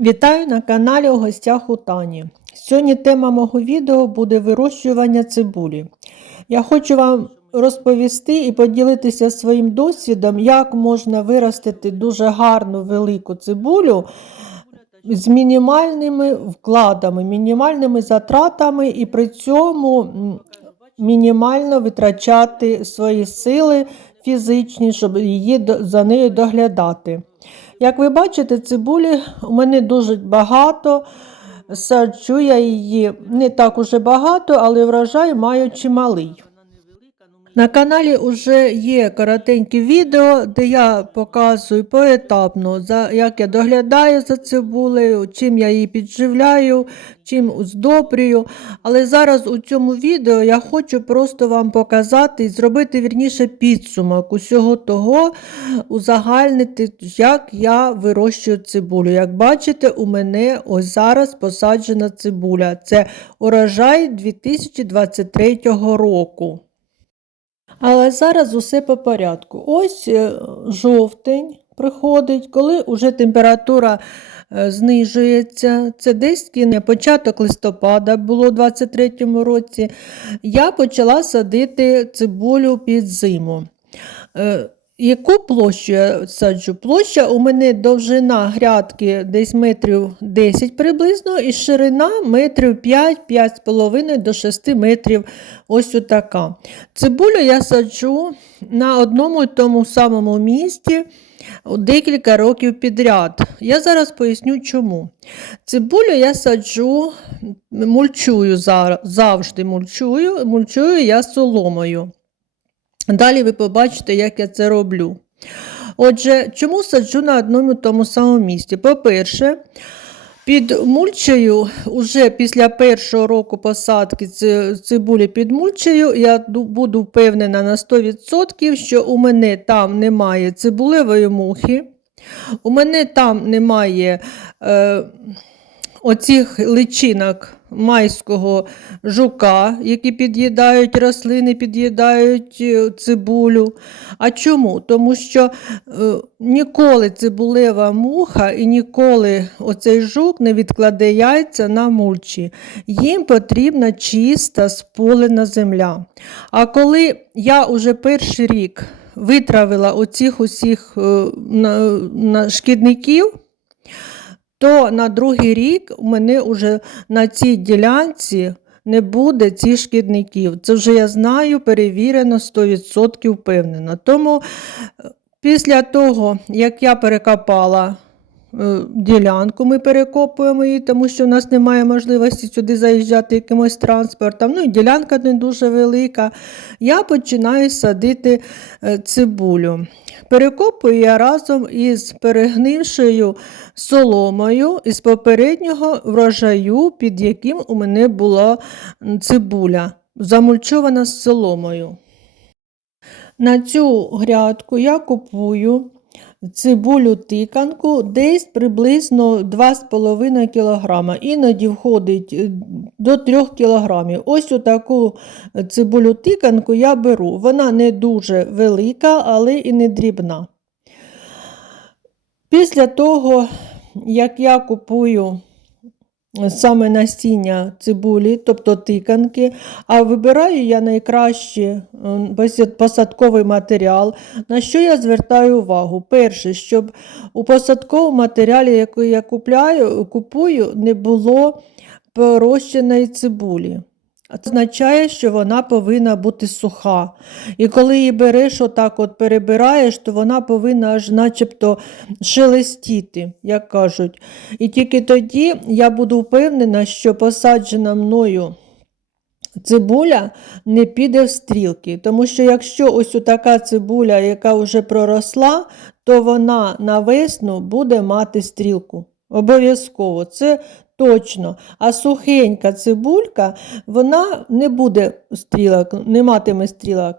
Вітаю на каналі у гостях у Тані. Сьогодні тема мого відео буде вирощування цибулі. Я хочу вам розповісти і поділитися своїм досвідом, як можна виростити дуже гарну велику цибулю з мінімальними вкладами, мінімальними затратами і при цьому мінімально витрачати свої сили фізичні, щоб її за нею доглядати. Як ви бачите, цибулі у мене дуже багато. Саджу я її не так уже багато, але врожай маю чималий. На каналі вже є коротенькі відео, де я показую поетапно, за, як я доглядаю за цибулею, чим я її підживляю, чим здобрюю. Але зараз у цьому відео я хочу просто вам показати і зробити вірніше підсумок усього того, узагальнити, як я вирощую цибулю. Як бачите, у мене ось зараз посаджена цибуля. Це урожай 2023 року. Але зараз усе по порядку. Ось е, жовтень приходить, коли вже температура е, знижується. Це десь кіне, початок листопада було у 23-му році. Я почала садити цибулю під зиму. Яку площу я саджу? Площа у мене довжина грядки десь метрів 10 приблизно, і ширина метрів 5-5,5 до 6 метрів. Ось отака. Цибулю я саджу на одному і тому самому місці декілька років підряд. Я зараз поясню чому. Цибулю я саджу, мульчую завжди мульчую, мульчую я соломою. Далі ви побачите, як я це роблю. Отже, чому саджу на одному тому самому місці? По-перше, під мульчею, уже після першого року посадки цибулі під мульчею, я буду впевнена на 100%, що у мене там немає цибулевої мухи, у мене там немає е, оцих личинок майського жука, які під'їдають рослини, під'їдають е, цибулю. А чому? Тому що е, ніколи цибулева муха і ніколи оцей жук не відкладе яйця на мульчі. Їм потрібна чиста сполена земля. А коли я уже перший рік витравила оцих усіх е, шкідників, то на другий рік у мене вже на цій ділянці не буде цих шкідників. Це вже я знаю, перевірено 100% впевнено. Тому е, після того, як я перекопала ділянку, ми перекопуємо її, тому що у нас немає можливості сюди заїжджати якимось транспортом. Ну і ділянка не дуже велика. Я починаю садити е, цибулю. Перекопую я разом із перегнившою соломою із попереднього врожаю, під яким у мене була цибуля, замульчована з соломою. На цю грядку я купую цибулю тиканку десь приблизно 2,5 кг. Іноді входить е, до 3 кг. Ось таку цибулю тиканку я беру. Вона не дуже велика, але і не дрібна. Після того, як я купую саме насіння цибулі, тобто тиканки, а вибираю я найкраще посадковий матеріал, на що я звертаю увагу? Перше, щоб у посадковому матеріалі, який я купляю, купую, не було порощеної цибулі. Це означає, що вона повинна бути суха. І коли її береш, отак от перебираєш, то вона повинна аж начебто шелестіти, як кажуть. І тільки тоді я буду впевнена, що посаджена мною цибуля не піде в стрілки. Тому що якщо ось така цибуля, яка вже проросла, то вона на весну буде мати стрілку. Обов'язково, це точно. А сухенька цибулька, вона не буде стрілок, не матиме стрілок.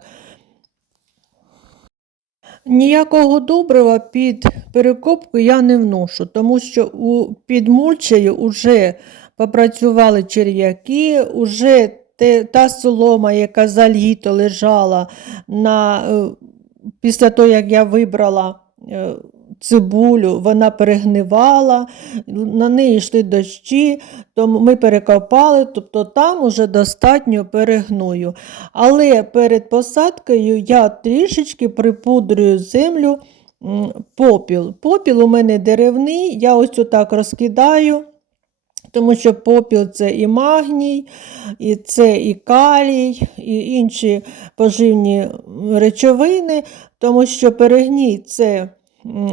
Ніякого добрива під перекопку я не вношу, тому що у, під мульчею вже попрацювали черв'яки, уже те, та солома, яка за літо лежала на, е, після того, як я вибрала е, цибулю, вона перегнивала, на неї йшли дощі, тому ми перекопали, тобто там уже достатньо перегною. Але перед посадкою я трішечки припудрюю землю попіл. Попіл у мене деревний, я ось отак розкидаю. Тому що попіл це і магній, і це і калій, і інші поживні речовини, тому що перегній це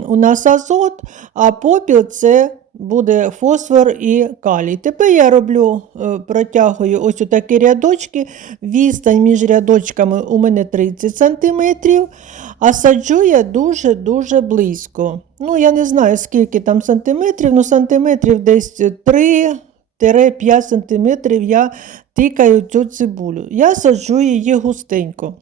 у нас азот, а попіл це буде фосфор і калій. Тепер я роблю, е, протягую ось такі рядочки. Відстань між рядочками у мене 30 см, а саджу я дуже-дуже близько. Ну, я не знаю, скільки там сантиметрів, ну сантиметрів десь 3-5 сантиметрів я тикаю цю цибулю. Я саджу її густенько.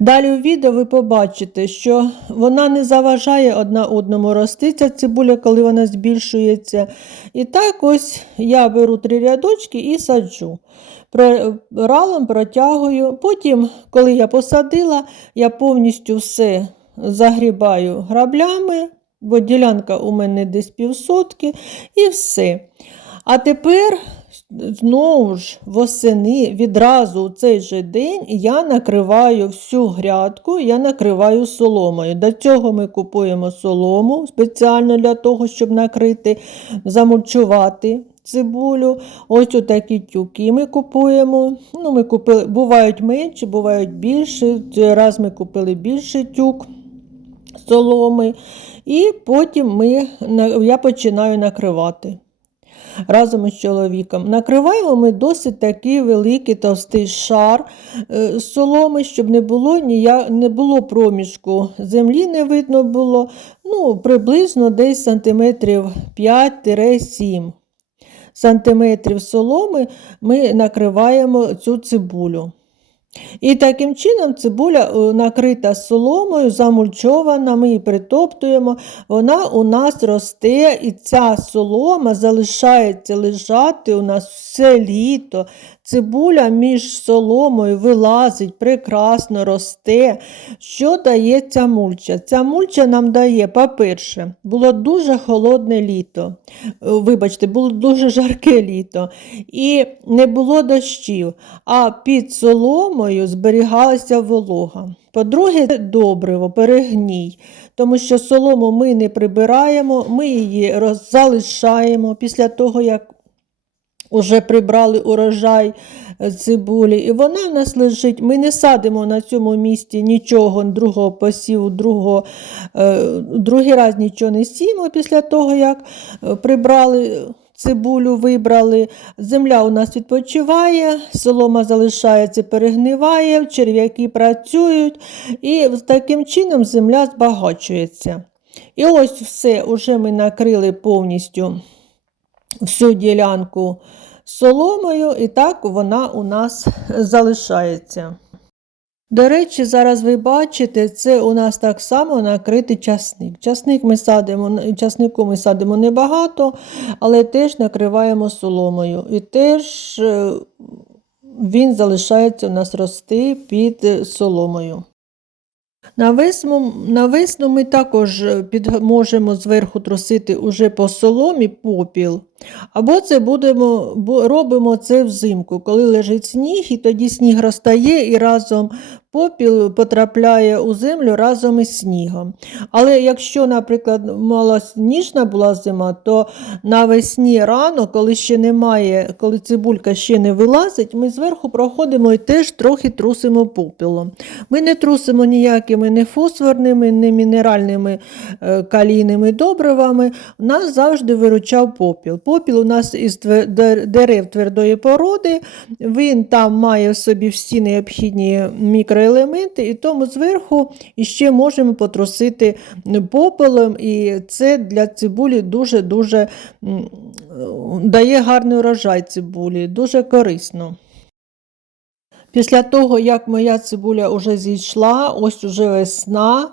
Далі у відео ви побачите, що вона не заважає одна одному рости, ця цибуля, коли вона збільшується. І так ось я беру три рядочки і саджу. Ралом протягую. Потім, коли я посадила, я повністю все загрібаю граблями, бо ділянка у мене десь півсотки, і все. А тепер знову ж восени відразу у цей же день я накриваю всю грядку, я накриваю соломою. До цього ми купуємо солому спеціально для того, щоб накрити, замульчувати цибулю. Ось отакі тюки ми купуємо. Ну, ми купили, бувають менші, бувають більші. Раз ми купили більший тюк соломи. І потім ми, я починаю накривати разом із чоловіком. Накриваємо ми досить такий великий товстий шар е, соломи, щоб не було, ніяк, не було проміжку. Землі не видно було, ну, приблизно десь сантиметрів 5-7 сантиметрів соломи ми накриваємо цю цибулю. І таким чином цибуля е, накрита соломою, замульчована, ми її притоптуємо, вона у нас росте, і ця солома залишається лежати у нас все літо. Цибуля між соломою вилазить, прекрасно росте. Що дає ця мульча? Ця мульча нам дає, по-перше, було дуже холодне літо. Е, Вибачте, було дуже жарке літо, і не було дощів, а під соломою зберігалася волога. По-друге, добриво, перегній, тому що солому ми не прибираємо, ми її залишаємо після того, як Уже прибрали урожай е, цибулі, і вона в нас лежить. Ми не садимо на цьому місці нічого другого посіву, другого, е, другий раз нічого не сіємо після того, як е, прибрали цибулю, вибрали. Земля у нас відпочиває, солома залишається, перегниває, черв'яки працюють, і таким чином земля збагачується. І ось все, уже ми накрили повністю всю ділянку соломою, і так вона у нас залишається. До речі, зараз ви бачите, це у нас так само накритий часник. Часник ми садимо, часнику ми садимо небагато, але теж накриваємо соломою. І теж е, він залишається у нас рости під соломою. На весну, на весну ми також під, можемо зверху трусити уже по соломі попіл. Або це будемо, робимо це взимку, коли лежить сніг, і тоді сніг розтає і разом попіл потрапляє у землю разом із снігом. Але якщо, наприклад, малосніжна була зима, то навесні рано, коли ще немає, коли цибулька ще не вилазить, ми зверху проходимо і теж трохи трусимо попілом. Ми не трусимо ніякими не фосфорними, не мінеральними е, калійними добривами. Нас завжди виручав попіл. Попіл у нас із дерев твердої породи, він там має в собі всі необхідні мікроелементи, і тому зверху іще можемо потрусити попелом, і це для цибулі дуже-дуже дає гарний урожай цибулі, дуже корисно. Після того, як моя цибуля вже зійшла, ось уже весна,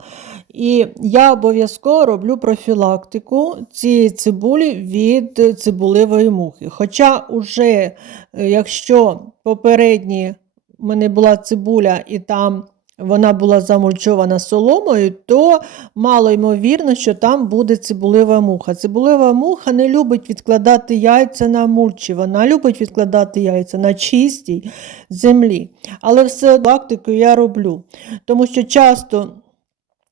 і я обов'язково роблю профілактику цієї цибулі від цибулевої мухи. Хоча, уже, е, якщо попередні в мене була цибуля і там вона була замульчована соломою, то мало ймовірно, що там буде цибулева муха. Цибулева муха не любить відкладати яйця на мульчі, вона любить відкладати яйця на чистій землі. Але все практику я роблю, тому що часто.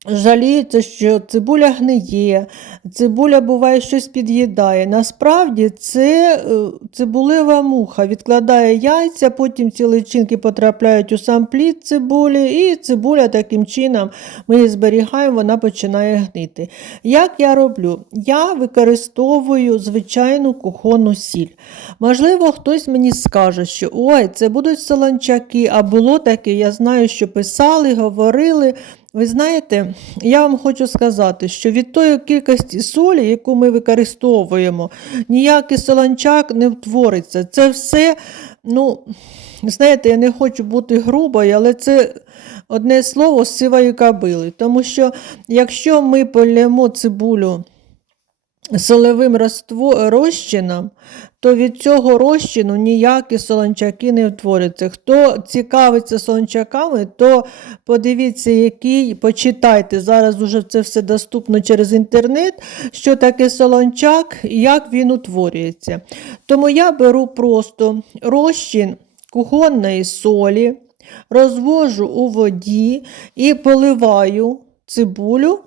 Жаліються, що цибуля гниє, цибуля буває щось під'їдає. Насправді це е, цибулева муха відкладає яйця, потім ці личинки потрапляють у сам плід цибулі, і цибуля таким чином ми її зберігаємо, вона починає гнити. Як я роблю? Я використовую звичайну кухонну сіль. Можливо, хтось мені скаже, що ой, це будуть солончаки, а було таке, я знаю, що писали, говорили. Ви знаєте, я вам хочу сказати, що від тої кількості солі, яку ми використовуємо, ніякий солончак не втвориться. Це все, ну, знаєте, я не хочу бути грубою, але це одне слово з сивої кабили. Тому що якщо ми полємо цибулю солевим розчином, то від цього розчину ніякі солончаки не утворяться. Хто цікавиться солончаками, то подивіться, який, почитайте. Зараз уже це все доступно через інтернет, що таке солончак і як він утворюється. Тому я беру просто розчин кухонної солі, розвожу у воді і поливаю цибулю.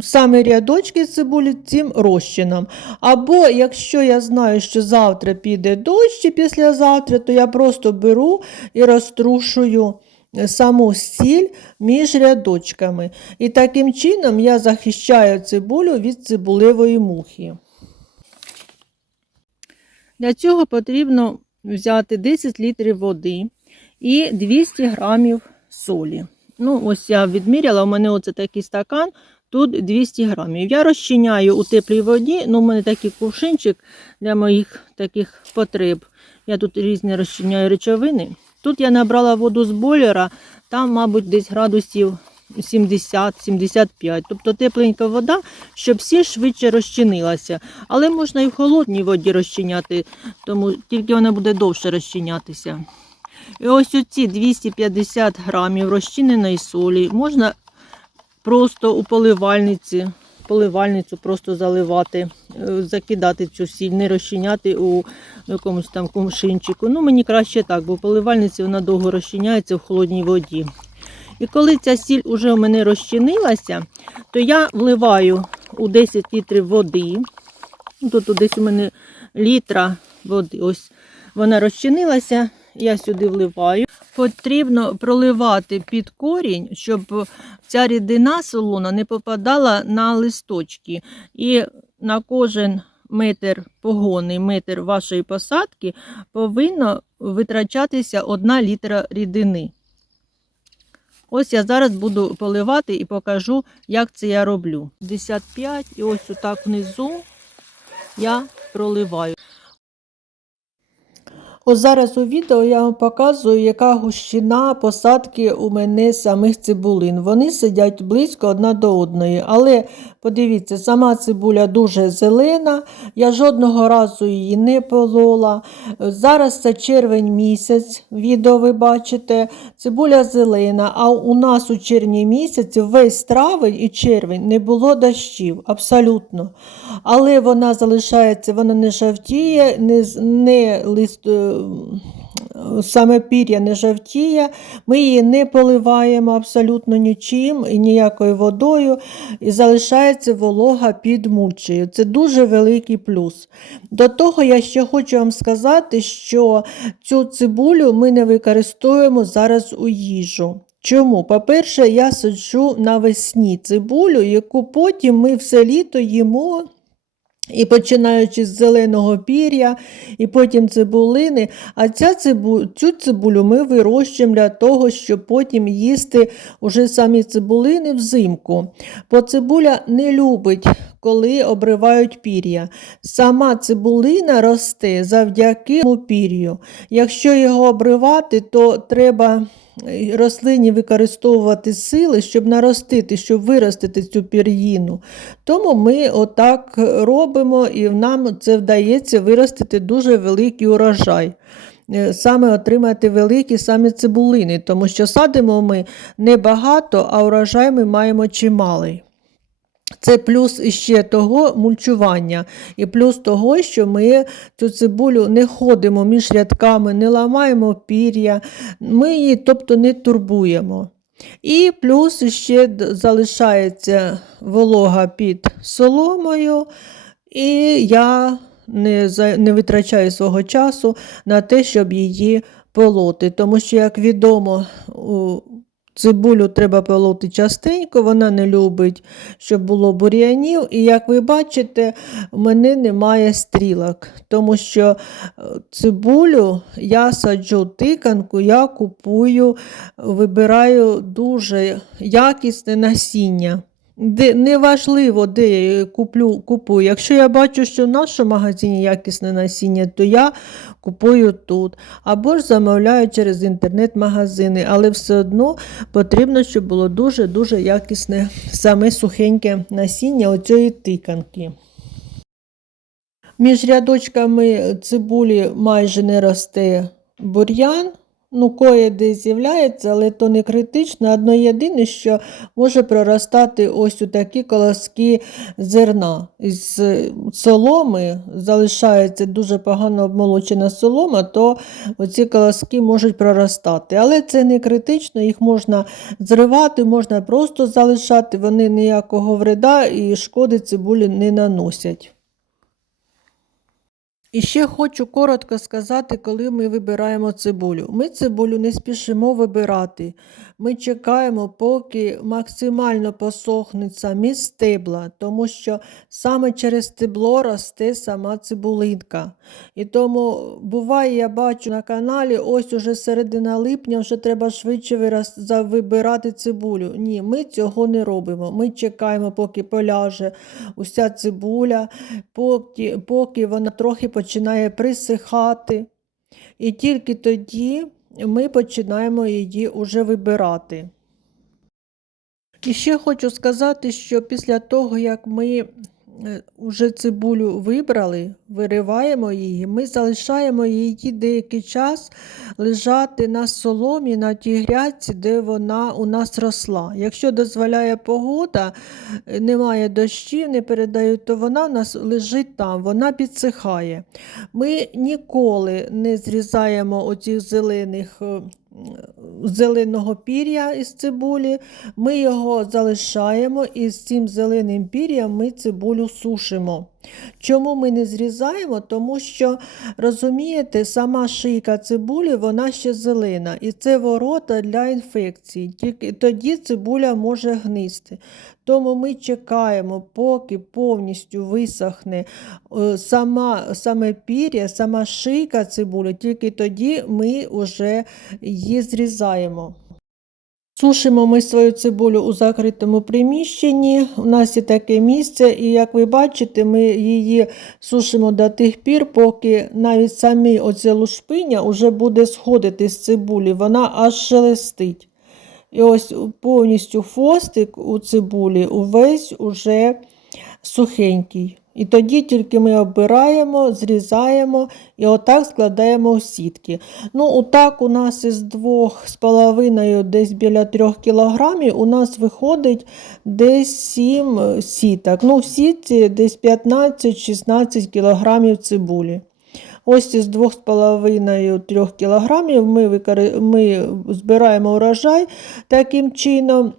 Саме рядочки цибулі цим розчином. Або якщо я знаю, що завтра піде дощ чи післязавтра, то я просто беру і розтрушую е, саму сіль між рядочками. І таким чином я захищаю цибулю від цибулевої мухи. Для цього потрібно взяти 10 літрів води і 200 грамів солі. Ну, ось я відміряла, у мене оце такий стакан, тут 200 грамів. Я розчиняю у теплій воді, ну, у мене такий кувшинчик для моїх таких потреб. Я тут різні розчиняю речовини. Тут я набрала воду з бойлера, там, мабуть, десь градусів 70-75. Тобто тепленька вода, щоб сіль швидше розчинилася. Але можна і в холодній воді розчиняти, тому тільки вона буде довше розчинятися. І ось оці 250 грамів розчиненої солі можна просто у поливальниці, поливальницю просто заливати, е, закидати цю сіль, не розчиняти у якомусь там кумшинчику. Ну, мені краще так, бо в поливальниці вона довго розчиняється в холодній воді. І коли ця сіль уже у мене розчинилася, то я вливаю у 10 літрів води. Ну, Тут десь у мене літра води. Ось вона розчинилася, я сюди вливаю. Потрібно проливати під корінь, щоб ця рідина солона не попадала на листочки. І на кожен метр погонний метр вашої посадки повинно витрачатися одна літра рідини. Ось я зараз буду поливати і покажу, як це я роблю. 55 і ось отак внизу я проливаю. Ось зараз у відео я вам показую, яка гущина посадки у мене самих цибулин. Вони сидять близько одна до одної. Але подивіться, сама цибуля дуже зелена, я жодного разу її не полола. Зараз це червень місяць, відео ви бачите. Цибуля зелена, а у нас у червні місяці весь травень і червень не було дощів, абсолютно. Але вона залишається, вона не жовтіє, не, не лист, е, саме пір'я не жовтіє, ми її не поливаємо абсолютно нічим і ніякою водою, і залишається волога під мульчею. Це дуже великий плюс. До того я ще хочу вам сказати, що цю цибулю ми не використовуємо зараз у їжу. Чому? По-перше, я саджу навесні цибулю, яку потім ми все літо їмо. І починаючи з зеленого пір'я, і потім цибулини. А ця цибу, цю цибулю ми вирощуємо для того, щоб потім їсти уже самі цибулини взимку. Бо цибуля не любить, коли обривають пір'я. Сама цибулина росте завдяки пір'ю. Якщо його обривати, то треба рослині використовувати сили, щоб наростити, щоб виростити цю пір'їну. Тому ми отак робимо, і нам це вдається виростити дуже великий урожай. е, саме отримати великі саме цибулини, тому що садимо ми небагато, а урожай ми маємо чималий. Це плюс ще того мульчування, і плюс того, що ми цю цибулю не ходимо між рядками, не ламаємо пір'я, ми її тобто не турбуємо. І плюс ще залишається волога під соломою, і я не, не витрачаю свого часу на те, щоб її полоти. Тому що, як відомо, цибулю треба полоти частенько, вона не любить, щоб було бур'янів. І як ви бачите, в мене немає стрілок, тому що е, цибулю я саджу тиканку, я купую, вибираю дуже якісне насіння. Де, неважливо, де я куплю, купую. Якщо я бачу, що в нашому магазині якісне насіння, то я купую тут. Або ж замовляю через інтернет-магазини, але все одно потрібно, щоб було дуже-дуже якісне саме сухеньке насіння оцієї тиканки. Між рядочками цибулі майже не росте бур'ян. Ну, кое де з'являється, але то не критично. Одно єдине, що може проростати ось у такі колоски зерна. Із соломи залишається дуже погано обмолочена солома, то оці колоски можуть проростати. Але це не критично, їх можна зривати, можна просто залишати, вони ніякого вреда і шкоди цибулі не наносять. І ще хочу коротко сказати, коли ми вибираємо цибулю. Ми цибулю не спішимо вибирати. Ми чекаємо, поки максимально посохнуть самі стебла, тому що саме через стебло росте сама цибулинка. І тому буває, я бачу на каналі, ось уже середина липня, вже треба швидше вибирати цибулю. Ні, ми цього не робимо. Ми чекаємо, поки поляже уся цибуля, поки, поки вона трохи починає присихати. І тільки тоді ми починаємо її уже вибирати. І ще хочу сказати, що після того, як ми уже цибулю вибрали, вириваємо її, ми залишаємо її деякий час лежати на соломі, на тій грядці, де вона у нас росла. Якщо дозволяє погода, е, немає дощів, не передають, то вона у нас лежить там, вона підсихає. Ми ніколи не зрізаємо оцих зелених. Зеленого пір'я із цибулі, ми його залишаємо і з цим зеленим пір'ям ми цибулю сушимо. Чому ми не зрізаємо? Тому що, розумієте, сама шийка цибулі вона ще зелена, і це ворота для інфекцій. Тільки тоді цибуля може гнисти. Тому ми чекаємо, поки повністю висохне е, сама, саме пір'я, сама шийка цибулі, тільки тоді ми вже її зрізаємо. Сушимо ми свою цибулю у закритому приміщенні. У нас є таке місце, і як ви бачите, ми її сушимо до тих пір, поки навіть самі оце лушпиня вже буде сходити з цибулі, вона аж шелестить. І ось повністю хвостик у цибулі увесь уже сухенький. І тоді тільки ми обираємо, зрізаємо і отак складаємо у сітки. Ну, отак у нас із двох з половиною, десь біля трьох кілограмів, у нас виходить десь 7 сіток. Ну, в сітці десь 15-16 кілограмів цибулі. Ось із 2,5-3 кілограмів ми, викори... ми збираємо урожай таким чином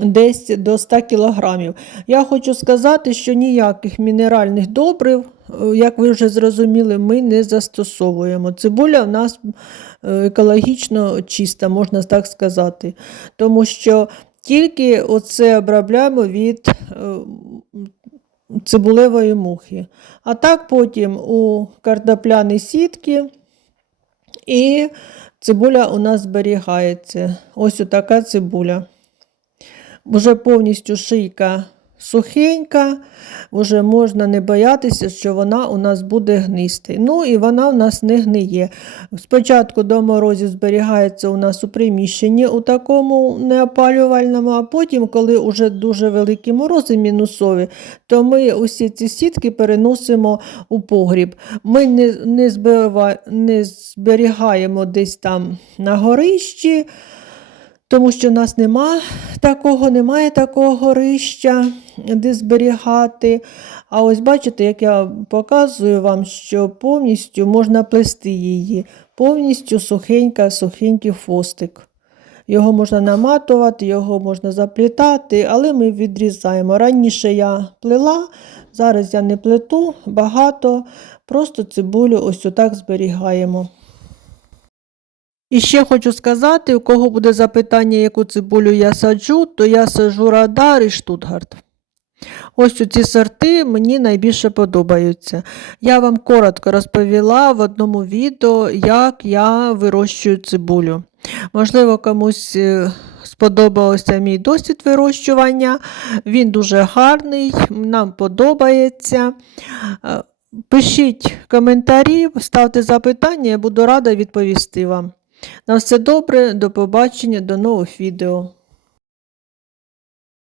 десь до 100 кілограмів. Я хочу сказати, що ніяких мінеральних добрив, е, як ви вже зрозуміли, ми не застосовуємо. Цибуля в нас е, екологічно чиста, можна так сказати. Тому що тільки оце обробляємо від е, цибулевої мухи. А так потім у картопляні сітки і цибуля у нас зберігається. Ось така цибуля. Вже повністю шийка сухенька, вже можна не боятися, що вона у нас буде гнисти. Ну і вона у нас не гниє. Спочатку до морозів зберігається у нас у приміщенні у такому неопалювальному, а потім, коли вже дуже великі морози мінусові, то ми усі ці сітки переносимо у погріб. Ми не, не, зберіга- не зберігаємо десь там на горищі, тому що в нас нема такого, немає такого горища, де зберігати. А ось бачите, як я показую вам, що повністю можна плести її, повністю сухенька, сухенький фостик. Його можна наматувати, його можна заплітати, але ми відрізаємо. Раніше я плела, зараз я не плету багато, просто цибулю ось отак зберігаємо. І ще хочу сказати, у кого буде запитання, яку цибулю я саджу, то я саджу радар і штутгарт. Ось ці сорти мені найбільше подобаються. Я вам коротко розповіла в одному відео, як я вирощую цибулю. Можливо, комусь е, сподобався мій досвід вирощування. Він дуже гарний, нам подобається. Е, Пишіть коментарі, ставте запитання, я буду рада відповісти вам. На все добре, до побачення, до нових відео.